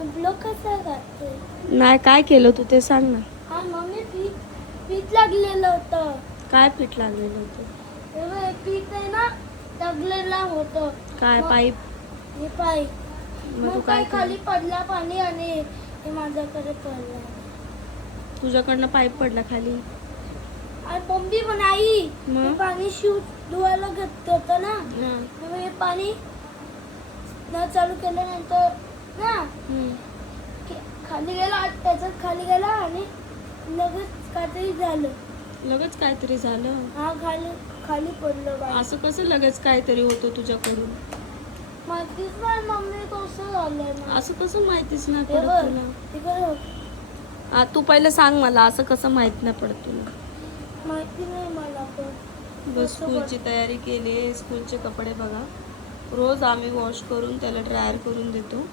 Blog कसा करते? नाही, काय केलं तू ते सांग ना. हा मम्मी पीठ लागलेलं होतं. काय पीठ लागलेलं होतं? हे पीठ आहे ना लागलेलं होतं. काय पाईप? हे पाय मग तू मग काय काय खाली केलं? पडला पाणी आणि हे माझ्याकडे पडलं. तुझ्याकडनं पाईप पडला खाली. आणि मम्मी पण आई मग? हे पाणी शूट धुवायला घेतलं होतं ना. हा. मग हे पाणी न चालू केल्यानंतर ना हम्म. खाली गेला, त्याच्यात खाली गेला आणि लगेच काहीतरी झालं. लगेच काहीतरी झालं. हा खाली खाली पडलं पाणी. असं कसं लगेच काहीतरी होतं तुझ्याकडून? माहितीच नाही मम्मी कसं झालंय ना. असं कसं माहितीच नाही हे पडत बघ, तुला? तिकडे बघ. तू पहिले सांग मला, असं कसं माहित नाही पडत तुला? माहिती नाही मला पण. बस स्कूलची तयारी केली आहे. स्कूलचे कपडे बघा, रोज आम्ही वॉश करून त्याला ड्रायर करून देतो.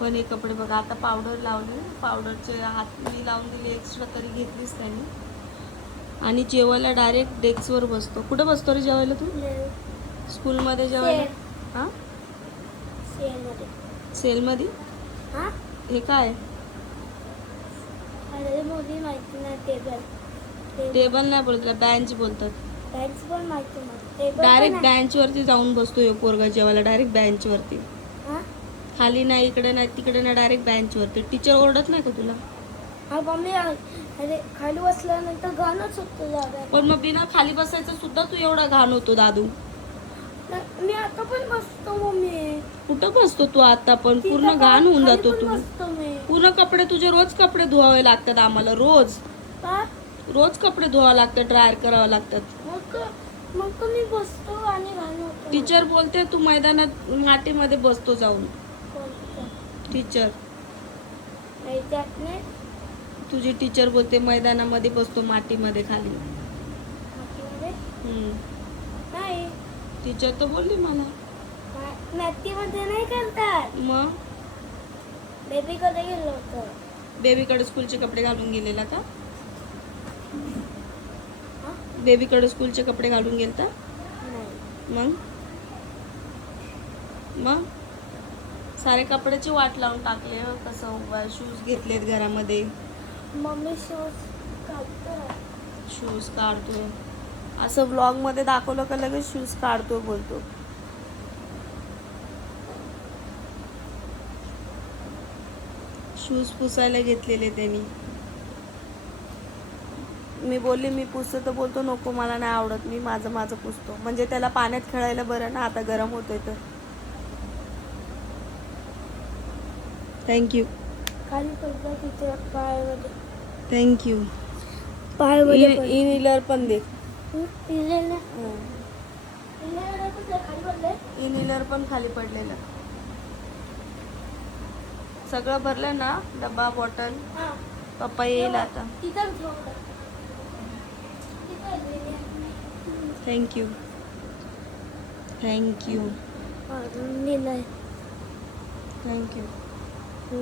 पण हे कपडे बघा, आता पावडर लावली, पावडरचे हात मी लावून दिली, एक्स्ट्रा तरी घेतलीच त्याने. आणि जेवायला डायरेक्ट डेस्कवर बसतो. कुठं बसतो रे जेवायला तू? स्कूलमध्ये जेवायला? हां, सेलमध्ये. सेलमध्ये? हा हे काय? अरे मोदी माहिती नाही. टेबल टेबल नाही बोलत, त्याला बेंच बोलतात. बेंच पण माहिती नाही. टेबल डायरेक्ट बेंचवरती जाऊन बसतो हे पोरगा जेवायला, डायरेक्ट बेंचवरती. हा खाली नाही, इकडे नाही, तिकडे नाही, डायरेक्ट बेंचवरती. टीचर ओरडत नाही का तुला? हा मम्मी अरे खाली बसल्यानंतर घाणच होतं जागा. पण मग बिना खाली बसायचं सुद्धा तू एवढा घाण होतो दादू. मी आता पण बसतो मम्मी. कुठं बसतो तू आता? पण पूर्ण घाण होऊन जातो तू. बसतो मी. पूर्ण कपडे तुझे रोज कपडे धुवावे लागतात आम्हाला, रोज का? रोज कपडे धुवावे लागतात, ड्रायर करावे लागतात. मग मी बसतो आणि घाण होतो. टीचर बोलते तू मैदानात मातीमध्ये बसतो जाऊन. टीचर, त्यात नाही तुझी टीचर बोलते मैदानामध्ये बसतो मातीमध्ये खाली. मातीमध्ये? हम्म. नाही टीचर तर बोलली मला. मातीमध्ये नाही करतात. मग बेबीकडे गेलो होतो. बेबीकडे स्कूलचे कपडे घालून गेलेला का? हा? बेबीकडे स्कूलचे कपडे घालून गेलता? नाही. मग मग सारे कपड्याची वाट लावून टाकले. कसं शूज घेतलेत घरामध्ये, मम्मी शूज काढतो. शूज काढतोय. असं व्लॉगमध्ये दाखवलं का लगेच शूज काढतोय बोलतो. शूज पुसायला घेतलेले त्यांनी. मी बोलली मी पुसतो, तर बोलतो नको मला नाही आवडत, मी माझं पुसतो. म्हणजे त्याला पाण्यात खेळायला बरं ना, आता गरम होतोय तर. थँक्यू. खाली पडलं तिथे पायामध्ये. थँक्यू. पायामध्ये इनहेलर पण दे. इनहेलर पण खाली पडलेलं. सगळं भरलं ना, डब्बा बॉटल. पप्पा येईल आता. Thank you. Thank you. Thank you.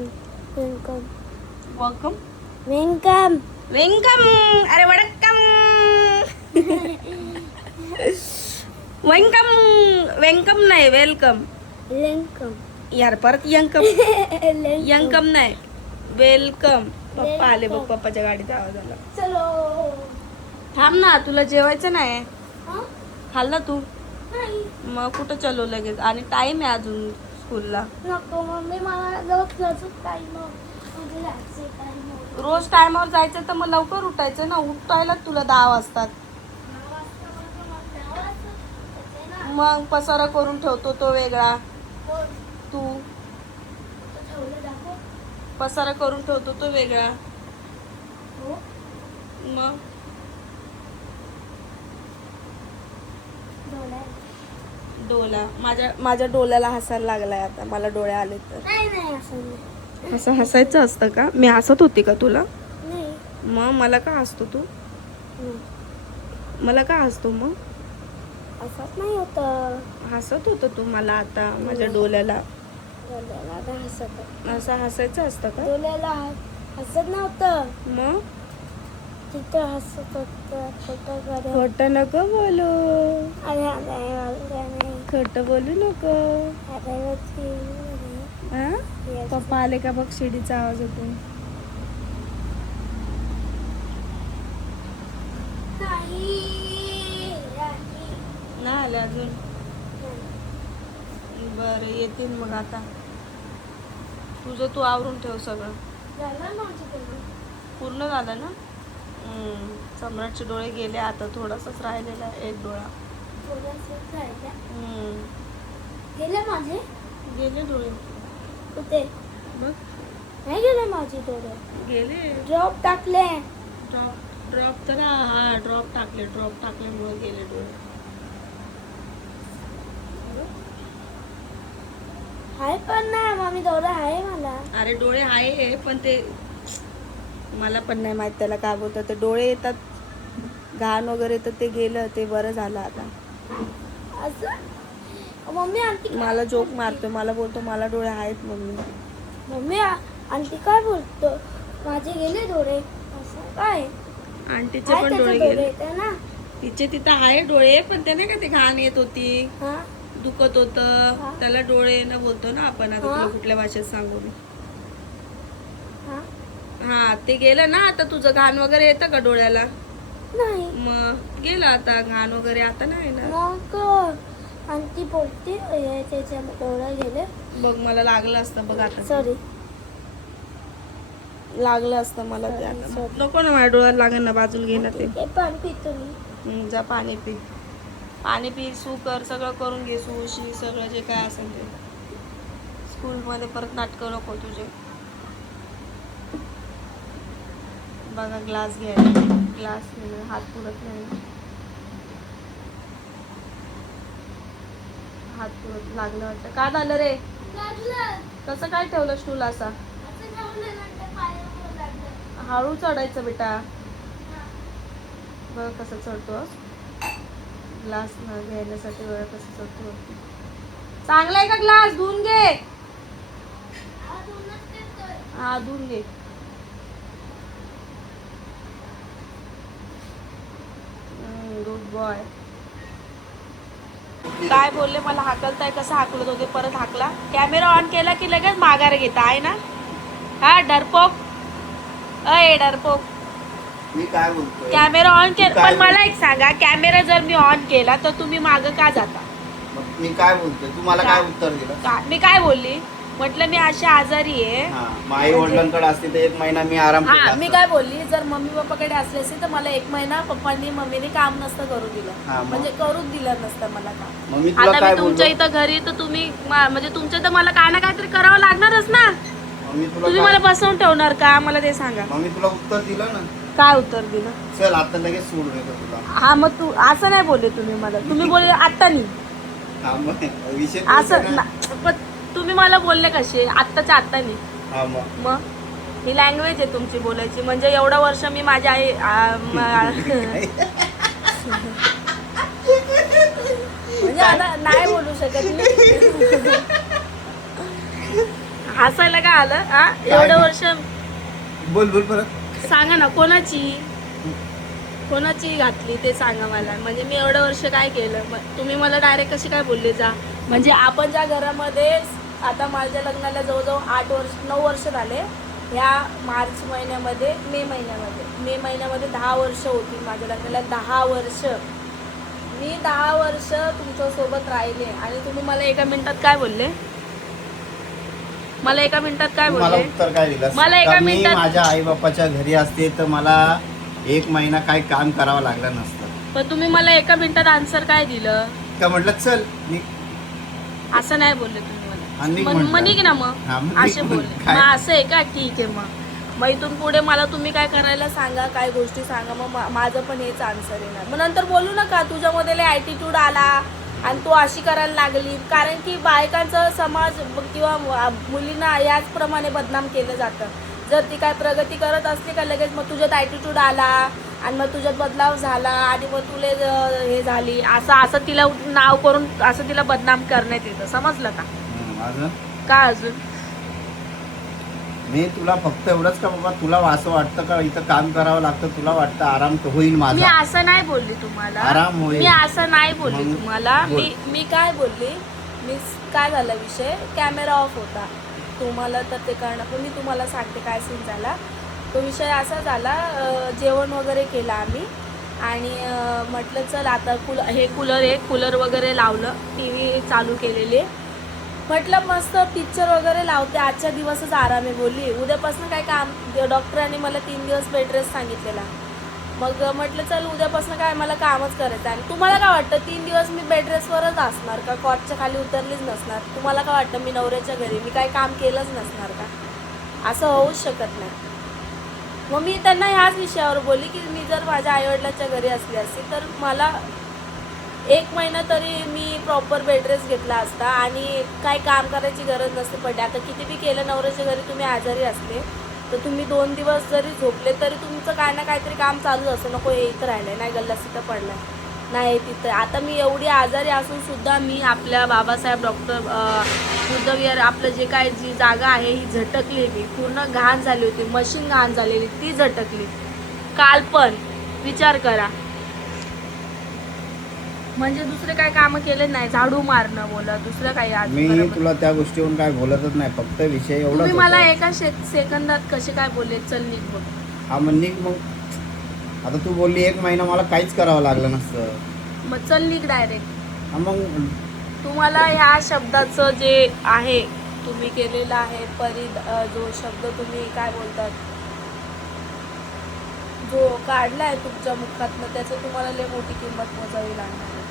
Welcome. Welcome. Welcome. Welcome. अरे वडक्कम. वेलकम. वेलकम नाही, वेलकम. वेलकम. यार परत यंकम. यंकम नाही, वेलकम. पप्पा आले बघ, पप्पाच्या गाडीचा आवाज आला. चलो. थांब ना, तुला जेवायचं नाही? हा? खाल्लं तू? नाही. मग कुठं चलो लगेच? आणि टाइम आहे अजून स्कूलला. नको मम्मी, मला रोज टाइम रोज टायमावर जायचं तर मग लवकर उठायचं ना. उठायला तुला 10 वाजतात. मग पसारा करून ठेवतो तो वेगळा. तू पसारा करून ठेवतो तो वेगळा. मग डोला माझ्या डोल्याला हसायला लागलाय आता. मला डोळे आले तर. नाही असं असं हसायचं असतं का? मी हसत होती का तुला? नाही. मग मला का हसतो तू? मला का हसतो मग? असंच नाही होतं. हसत होतं तू मला आता माझ्या डोल्याला. असं हसायचं असतं का? डोल्याला हसत नव्हतं. मग तिथं हसत होतं. खोटं नको बोलू. अरे खोटं बोलू नको. अरे हा? पप्पा आले का बघ शिडीचा आवाज होतो. नाही आले अजून. बरं येतील मग आता. तुझं तू आवरून ठेव सगळं. पूर्ण झालं ना. सम्राटचे डोळे गेले आता थोडासाच राहिलेला आहे, एक डोळा. गेले माझे गेले डोळे कुठे बघ. नाही गेले माझे डोळे. गेले. ड्रॉप टाकले. ड्रॉप तर हा ड्रॉप टाकल्यामुळे गेले डोळे. हाय पण नाही मम्मी डोळे आहे मला. अरे डोळे आहे पण ते मला पण नाही माहित त्याला काय बोलतात. ते डोळे येतात घाण वगैरे तर ते गेलं, ते बरं झालं आता. असं मम्मी आंटी मला जोक मारतो, मला बोलतो मला डोळे आहेत मम्मी. मम्मी आंटी काय बोलतो माझे गेले डोळे असं काय. आंटीचे आहे पण त्याचे डोळे डोळे गेले. येते ना. तिचे तिथं आहे डोळे पण ते नाही का ते घाण येत होती, हा दुखत होत, हा. त्याला डोळे ना बोलतो ना आपण. आता हा. तुला कुठल्या भाषेत सांगू मी. हा हा ते गेलं ना आता. तुझं घाण वगैरे येतं का डोळ्याला? नाही मग गेलं आता घाण वगैरे आता नाही ना. मग आंटी बोलते त्याच्या डोळे गेले. बघ मला लागलं असतं बघ आता. सॉरी लागलं असतं मला ते आता. Sorry. नको ना माझ्या डोळ्याला लागेल ना, बाजूला गेलं ते. ते पण पितो मी. जा पाणी पी. पाणी पी, सू कर, सगळं करून घे. सूशी सगळं जे काय असेल ते. स्कूलमध्ये परत नाटकं नको तुझे. बघा ग्लास घ्यायला. ग्लास हात पुरत नाही. हात पुरत लागलं वाटतं. का झालं रे? कसं काय ठेवलं स्टूल असा? हळू चढायचं बेटा. बघ कसं चढतो. ग्लास घ्यायसाठी बघा कसं चढतो. चांगला आहे का ग्लास? धुवून घे. हा धुवून घे. Good boy. काय बोलले मला हाकलताय? कसं हाकलत होते? परत हाकला. कॅमेरा ऑन केला की लगेच माघार घेता आहे ना. हा डरपोक. अय डरपोक. मी काय बोलतोय? कॅमेरा ऑन केला पण मला एक सांगा, कॅमेरा जर मी ऑन केला तर तुम्ही मागं का जाता? मग मी काय बोलतोय? तू मला काय उत्तर दिलं? मी काय बोलली? म्हटलं मी अशी आजारी आहे. आई वडिलांकडे असते तर 1 महिना मी आराम केला हा असता. मी काय बोलली, जर मम्मी पप्पाकडे असले असते तर मला 1 महिना पप्पांनी मम्मीने काम नसतं करू हा, दिलं. मग? म्हणजे करून दिलं नसतं मला काम. मग मी तुला आता काय मी तुमच्या बोललो? इथं घरी तर तुम्ही म्हणजे तुमच्या तर मला काय ना काहीतरी करावं लागणारच ना. मग मी तुला तुम्ही मला बसवून ठेवणार का? मला ते सांगा. मग मी तुला उत्तर दिलं ना. काय उत्तर दिलं? चल आता लगेच सोड देतो तुला. हा मग तू असं नाही बोलले तुम्ही मला. तुम्ही बोलले आता नाही हा मग विषय असं पण तुम्ही मला बोलले कसे? आत्ताच्या आत्ता नाही. हा मग मग ही लँग्वेज आहे तुमची बोलायची. म्हणजे एवढं वर्ष मी माझ्या आई म्हणजे आता नाही बोलू शकत मी. हसायला का आलं? हा एवढं वर्ष बोल बोल परत. सांगा ना कोणाची घातली ते सांगा मला. म्हणजे मी एवढं वर्ष काय केलं? तुम्ही मला डायरेक्ट कशी काय बोलले जा? म्हणजे आपण ज्या घरामध्ये आता माझ्या लग्नाला जवळजवळ 9 वर्ष झाले. ह्या मार्च महिन्यामध्ये मे महिन्यामध्ये 10 वर्ष होती माझ्या लग्नाला. 10 वर्ष मी 10 वर्ष तुमच्यासोबत राहिले आणि तुम्ही मला एका मिनिटात काय बोलले? मला एका मिनिटात काय मला बोलले? उत्तर काय दिलं? मला एका मी मिनिटात माझ्या आई बापाच्या घरी असते तर मला 1 महिना काही काम करावं लागलं नसतं. पण तुम्ही मला एका मिनिटात आन्सर काय दिलं? का म्हटलं चल मी असं नाही बोलले तुम्ही आणि मला. म्हटलं. मग निघ ना मग. हा, मग असे निघ. बोलले. काय? मग असं आहे का? ठीक आहे मग इथून पुढे मला तुम्ही काय करायला सांगा, काय गोष्टी सांगा, मग माझं पण हेच आन्सर येणार. मग नंतर बोलू नका तुझ्यामध्ये लय ॲटिट्यूड आला आणि तू अशी करायला लागली. कारण की बायकांचा समाज किंवा मुलींना याचप्रमाणे बदनाम केलं जातं. जर ती काय प्रगती करत असली का लगेच मग तुझ्यात ॲटिट्यूड आला आणि मग तुझ्यात बदलाव झाला आणि मग तुले हे झाली असं तिला नाव करून असं तिला बदनाम करण्यात येतं. समजलं का? अजून का अजून? मी तुला फक्त एवढंच का बाबा, तुला असं वाटतं का इथं काम करावं लागतं, तुला वाटतं आराम होईल मी माझा? असं नाही बोलली तुम्हाला. आराम होईल. मी असं नाही बोलली मग तुम्हाला. बोल. मी काय बोलली? मी काय झाला विषय, कॅमेरा ऑफ होता. तुम्हाला तर ते कळणार, पण मी तुम्हाला सांगते काय सीन झाला. तो विषय असा झाला, जेवण वगैरे केलं आम्ही आणि म्हटलं चल आता कूलर वगैरे लावलं, टी व्ही चालू केलेली. म्हटलं मस्त पिक्चर वगैरे लावते, आजच्या दिवसच आराम आहे बोलली, उद्यापासून काय काम. डॉक्टरांनी मला 3 दिवस बेड रेस्ट सांगितलेला. मग म्हटलं चल उद्यापासून काय मला कामच करायचं. आणि तुम्हाला काय वाटतं 3 दिवस मी बेड रेस्टवरच असणार का? कॉटच्या खाली उतरलीच नसणार? तुम्हाला काय वाटतं मी नवऱ्याच्या घरी मी काय काम केलंच नसणार का? असं होऊच शकत नाही. मग मी त्यांना ह्याच विषयावर बोलली की मी जर माझ्या आईवडिलांच्या घरी असली असती तर मला 1 महिना तरी मी प्रॉपर बेड रेस्ट घेतला असता आणि काय काम करायची गरज नसते पडली. आता किती बी केलं नवऱ्याच्या घरी तुम्ही आजारी असले तर तुम्ही 2 दिवस जरी झोपले तरी तुमचं काय ना काहीतरी काम चालूच असतं. नको हे इथं राहिलंय, नाही गल्लास तिथं पडलाय, नाही तिथं. आता मी एवढी आजारी असून सुद्धा मी आपल्या बाबासाहेब डॉक्टर बुद्धविहार आपलं जे काय जी जागा आहे ही झटकली, मी पूर्ण घाण झाली होती, मशीन घाण झालेली ती झटकली. काल पण विचार करा, म्हणजे दुसरे काय कामं केले नाही, झाडू मारणं बोला, दुसरं काही. आज मी तुला त्या गोष्टीवरून काय बोलतच नाही, फक्त विषय एवढा. तुम्ही मला एका सेकंदात कसे काय बोलले चल निघ बघ. हा मग निघ. मग आता तू बोलली 1 महिना मला काहीच करावं लागलं नसतं, मग चल निघ डायरेक्ट. हा मग तुम्हाला ह्या शब्दाचं जे आहे तुम्ही केलेलं आहे जो शब्द तुम्ही काय बोलतात जो काढलाय तुमच्या मुखातनं, त्याचं तुम्हाला लय मोठी किंमत मोजावी लागणार आहे.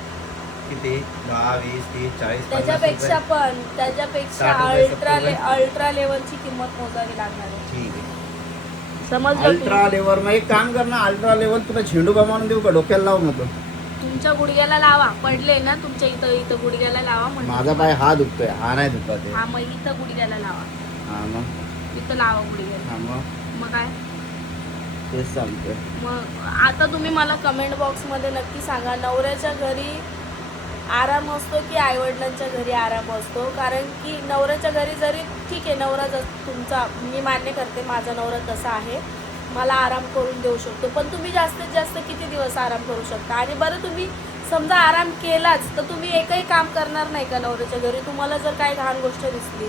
किती 10, 20, 30, 40, 50 त्याच्यापेक्षा रुपये? पण त्याच्यापेक्षा 60 रुपये, 70 रुपये? अल्ट्रा लेवलची किंमत मोजावी लागणार आहे. ठीक आहे. समजलं अल्ट्रा तुम्ही? लेवल मग एक काम कर ना, अल्ट्रा लेवल तुला झेंडू मारून देऊ का? डोक्याला लावू नको. तुमच्या गुडघ्याला लावा, पडले ना तुमच्या इथं गुडघ्याला लावा. म्हणजे माझा पाय हा दुखतोय, हा नाही दुखत आहे. हा मग इथं गुडघ्याला लावा, हा मग इथं लावा गुडघ्याला. हा मग काय तेच सांगतोय. मग आता तुम्ही मला कमेंट बॉक्समध्ये नक्की सांगा, नवऱ्याच्या घरी आराम असतो की आईवडिलांच्या घरी आराम असतो? कारण की नवऱ्याच्या घरी जरी ठीक आहे, नवरा तुमचा, मी मान्य करते माझा नवरा तसा आहे, मला आराम करून देऊ शकतो, पण तुम्ही जास्तीत जास्त किती दिवस आराम करू शकता? आणि बरं तुम्ही समजा आराम केलाच तर तुम्ही एकही काम करणार नाही का नवऱ्याच्या घरी? तुम्हाला जर काही घाण गोष्ट दिसली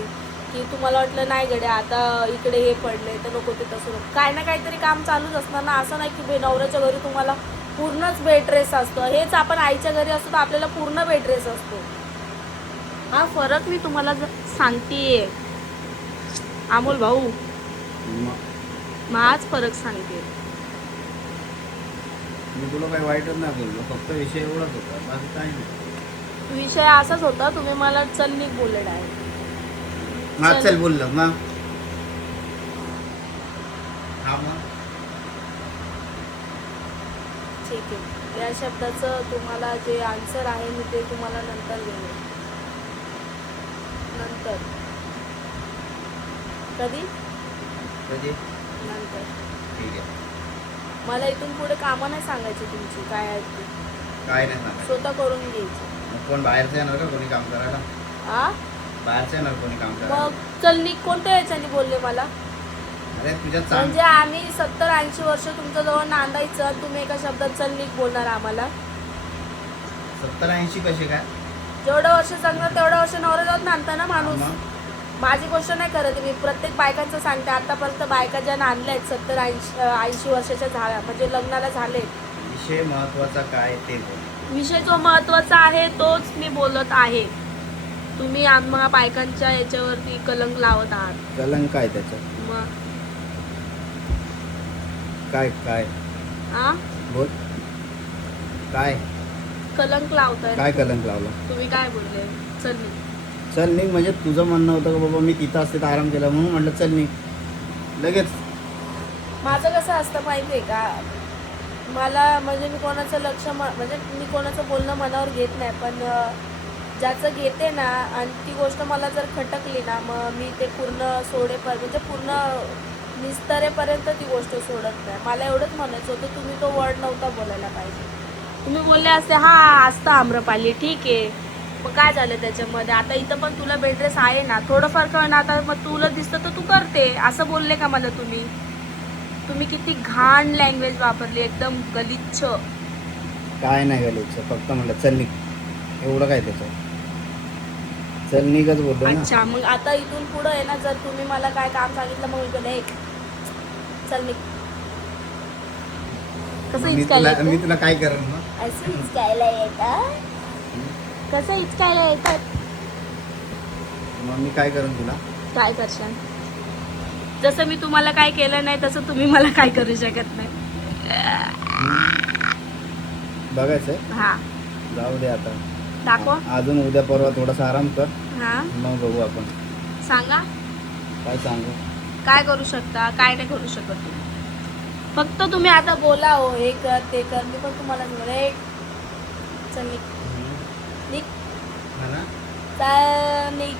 की तुम्हाला वाटलं नाही गड्या आता इकडे हे पडले तर नको ते तसं नको, काय ना काहीतरी काम चालूच असणार ना. असं नाही की नवऱ्याच्या घरी तुम्हाला पूर्णच बेड रेस्ट असतो. हेच आपण आईच्या घरी असतो तर आपल्याला पूर्ण बेड रेस्ट असतो. हा फरक मी तुम्हाला सांगतेय अमोल भाऊ, मग हाच फरक सांगते. मी तुला काही वाईटच नाही बोललो, फक्त विषय एवढाच होता, बाकी काही नाही. विषय असाच होता, तुम्ही मला चल निघ बोलले डायरेक्ट. हा चल बोललो मग. हा मग ठीक आहे, या शब्दाचं तुम्हाला जे आन्सर आहे मी ते तुम्हाला नंतर देईन. नंतर कधी कधी? नंतर. ठीक आहे. मला इथून पुढे कामं नाही सांगायची तुमची काय आहेत ती, काय नाही सांगायचं. स्वतः करून घ्यायची. मग कोण बाहेरचं येणार का कोणी काम करायला? आ बाहेरचं येणार कोणी काम करायला? मग चल निघ कोणत्या याच्याने बोलले मला? अरे तुझ्या म्हणजे आम्ही 70-80 वर्ष तुमच्या जवळ नांदायचं, तुम्ही एका शब्दात चल निघ बोलणार आम्हाला? 70-80 कसे काय? जेवढं वर्ष जगणार तेवढं वर्ष नवरा जात नांदता ना माणूस. मग माझी गोष्ट नाही करत मी, प्रत्येक बायकांचं सांगते. आतापर्यंत बायका ज्या नांदल्या आहेत 70-80 वर्षाच्या झाल्या म्हणजे लग्नाला झाले. विषय महत्वाचा काय ते बोल. विषय जो महत्वाचा आहे तोच मी बोलत आहे. तुम्ही आम्हा बायकांच्या याच्यावरती कलंक लावत आहात. कलंक काय त्याच्यात? मग काय काय आ बोल. काय कलंक लावताय काय कलंक लावला? तुम्ही काय बोलले? चल निघ. चल निघ म्हणजे तुझं म्हणणं होतं का बाबा मी तिथं असते तर आराम केला म्हणून म्हटलं चल निघ लगेच. माझं कसं असतं माहिती आहे का, मला म्हणजे मी कोणाचं लक्ष म्हणजे मी कोणाचं बोलणं मनावर घेत नाही, पण ज्याचं घेते ना आणि ती गोष्ट मला जर खटकली ना मग मी ते पूर्ण म्हणजे पूर्ण निस्तरेपर्यंत ती गोष्ट सोडत नाही. मला एवढंच म्हणायचं होतं, तुम्ही तो वर्ड नव्हता बोलायला पाहिजे. तुम्ही बोलले असते हा असतं आम्रपाली ठीक आहे, मग काय झालं त्याच्यामध्ये? आता इथं पण तुला बेड रेस्ट आहे ना, थोडंफार कळ ना, आता मग तुला दिसतं तर तू करते, असं बोलले का मला तुम्ही? तुम्ही किती घाण लँग्वेज वापरली, एकदम गलिच्छ. काय नाही गलिच्छ, फक्त म्हटलं चल निघ, एवढं काय त्याचं. चल निघच बोललो ना. अच्छा, मग आता इथून पुढं आहे ना, जर तुम्ही मला काय काम सांगितलं मग मी बोलले "ए, चल निघ." कसं हिचकायला मी येतं? तुला काय करेन मग? असं हिचकायला येतात. कसं हिचकायला येतात? मग मी काय करेन तुला? काय करशाल? जसं मी तुम्हाला काय केलं नाही तसं तुम्ही मला काय करू शकत नाही. बघायचंय, हा, जाऊ दे आता. दाखवा. अजून उद्या परवा थोडासा आराम कर, हा, मग बघू आपण. सांगा काय सांगू? काय करू शकता, काय नाही करू शकत तुम्ही. फक्त तुम्ही आता बोला हो, हे कर ते कर, मी पण तुम्हाला बोले चल निघ, निघ, हा ना? चल निघ.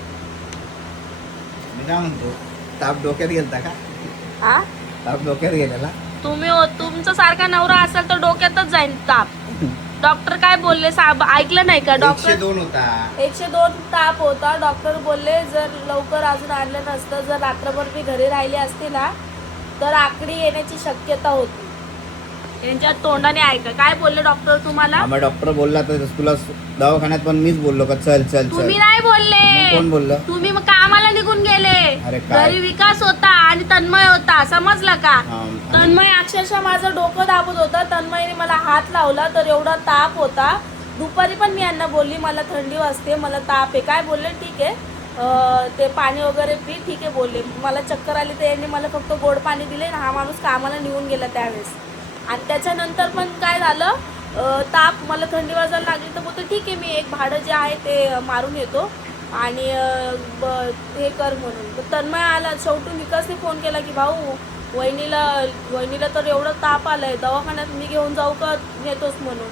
मी काय म्हणतो, ताप डोक्यात गेलता का? हा, ताप डोक्यात गेलेला? तुम्ही हो, तुमचा सारखा नवरा असेल तर डोक्यातच जाईल ताप. डॉक्टर काय बोलले साहेब, ऐकलं नाही का? डॉक्टर 102 होता. 102 ताप होता. डॉक्टर बोलले जर लवकर अजून आणलं नसतं, जर रात्रभर मी घरी राहिली असते ना तर आकडी येण्याची शक्यता होती. यांच्या तोंडाने ऐका काय बोलले डॉक्टर तुम्हाला. आम्हा डॉक्टर बोलला तर तुला दवाखान्यात पण मीच बोललो का चल चल चल. तुम्ही नाही मग बोलले, कोण बोललं? तुम्ही मग कामाला निघून गेले. अरे काय? घरी विकास होता आणि तन्मय होता, समजलं का? हा, तन्मय अक्षरशः माझं डोकं दाबत होता. तन्मयने मला हात लावला तर एवढा ताप होता. दुपारी पण मी यांना बोलली मला थंडी वाजते, मला ताप आहे. काय बोलले ठीक आहे, ते पाणी वगैरे पी, ठीक आहे बोलले. मला चक्कर आली तर यांनी मला फक्त गोड पाणी दिले ना. हा माणूस कामाला निघून गेला त्यावेळेस. आणि त्याच्यानंतर पण काय झालं, ताप मला थंडी वाजायला लागली तर बोलतो ठीक आहे मी एक भाडं जे आहे ते मारून येतो आणि हे कर म्हणून. तर तन्मय आला. शेवटून विकासने फोन केला की भाऊ वहिनीला तर एवढं ताप आलंय, दवाखान्यात मी घेऊन जाऊ का नेतोस म्हणून.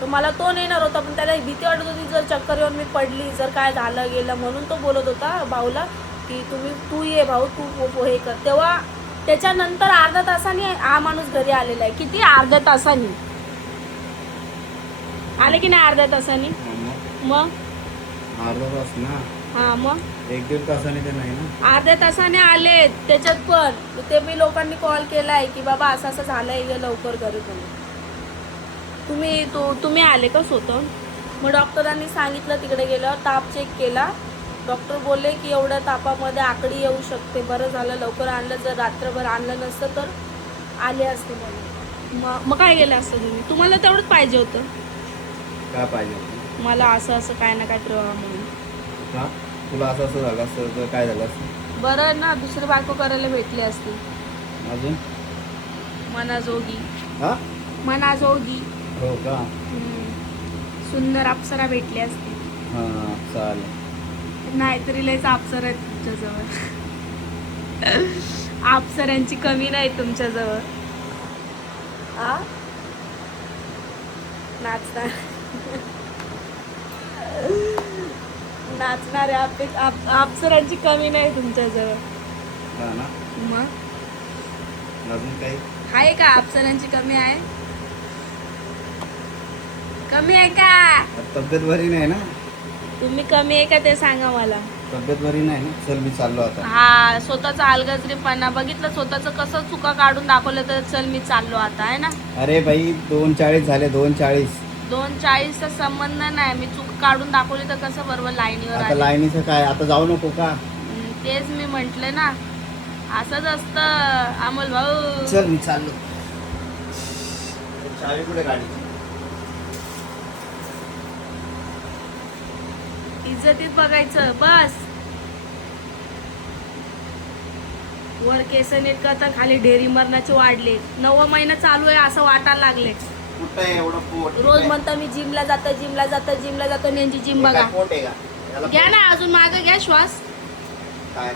तर मला तो नेणार होता पण त्याला भीती वाटत होती जर चक्कर येऊन मी पडली, जर काय झालं गेलं, म्हणून तो बोलत होता भाऊला की तू ये भाऊ, तू हे कर. तेव्हा त्याच्यानंतर अर्धा तासाने हा माणूस घरी आलेला आहे. किती? अर्ध्या तासाने आले की नाही? अर्ध्या तासाने. मग अर्धा तास ना, हा, मग 1-1.5 तासाने ते नाही ना. अर्ध्या तासाने आले. त्याच्यात पण ते मी लोकांनी कॉल केलाय की बाबा असं असं झालंय, ये लवकर घरी तुम्ही आले का स्वतः? मग डॉक्टरांनी सांगितलं, तिकडे गेल्यावर ताप चेक केला. डॉक्टर बोलले की एवढ्या तापामध्ये आकडी येऊ शकते, बरं झालं लवकर आणलं, जर रात्रभर आणलं नसतं तर आले असते म्हणून. मग काय गेलं असतं तुम्हाला तेवढंच पाहिजे होतं. काय पाहिजे होतं? मला असं काय ना काय म्हणून. हा, तुला असं असं झालं असतं तर काय झालं असतं? बरं ना, दुसरी बायको करायला भेटली असती. अजून मनाजोगी. हा, मनाजोगी. हो का? सुंदर अप्सरा भेटली असती. हा, चालेल. नाहीतरी लयच अप्सरा आहेत तुमच्याजवळ. अप्सरांची कमी नाही तुमच्याजवळ. आ, नाचणार नाचणाऱ्या अप्सरांची कमी नाही तुमच्याजवळ. हा ना. मग अजून काही? आहे का अप्सरांची कमी आहे? कमी आहे का? तब्येत बरी नाही ना? तुम्ही कमी आहे का ते सांगा मला. तब्येत बरी नाही ना. चल मी चाललो आता. हा, स्वतःचा अलगजरीपणा बघितलं, स्वतःच कसं चुका काढून दाखवलं तर चल मी चाललो आता, आहे ना. अरे बाई 2:40 झाले, 2:40. 2:40चा संबंध नाही, मी चूक काढून दाखवली तर कसं बरोबर लाईनीवर आता आले. लाईनीचं काय, आता जाऊ नको का? तेच मी म्हंटले ना, असंच असतं अमोल भाऊ. चल मी चाललो. चावी कुठे गाडीची? इज्जतीत बघायचं बस. वर केस नीट करता, खाली ढेरी मरणाचे वाढले. 9वा महिना चालू आहे असं वाटायला लागले. कुठं आहे एवढं पोट? रोज म्हणता मी जिमला जातो, आणि यांची जिम बघा. पोट आहे का? याला घ्या ना अजून मागे घ्या श्वास. काय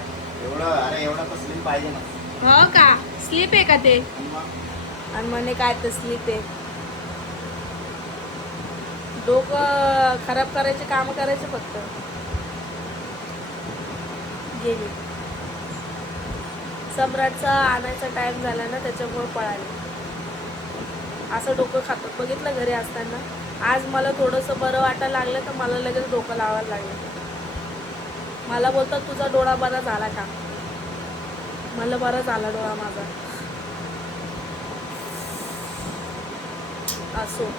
एवढं? अरे एवढं कसली पाहिजे ना. हो का? स्लीप आहे का ते? आणि मग? आणि म्हणे काय तर स्लीप आहे. डोकं खराब करायचे काम करायचे फक्त. गेली. सम्राटचा आणायचा टाइम झाला ना, त्याच्यामुळे पळाले. असं डोकं खातं बघितलं घरी असताना. आज मला थोडंसं बरं वाटायला लागलं तर मला लगेच डोकं लावायला लागलं. मला बोलतात तुझा डोळा बरा झाला का? मला बरा झाला डोळा माझा. असो.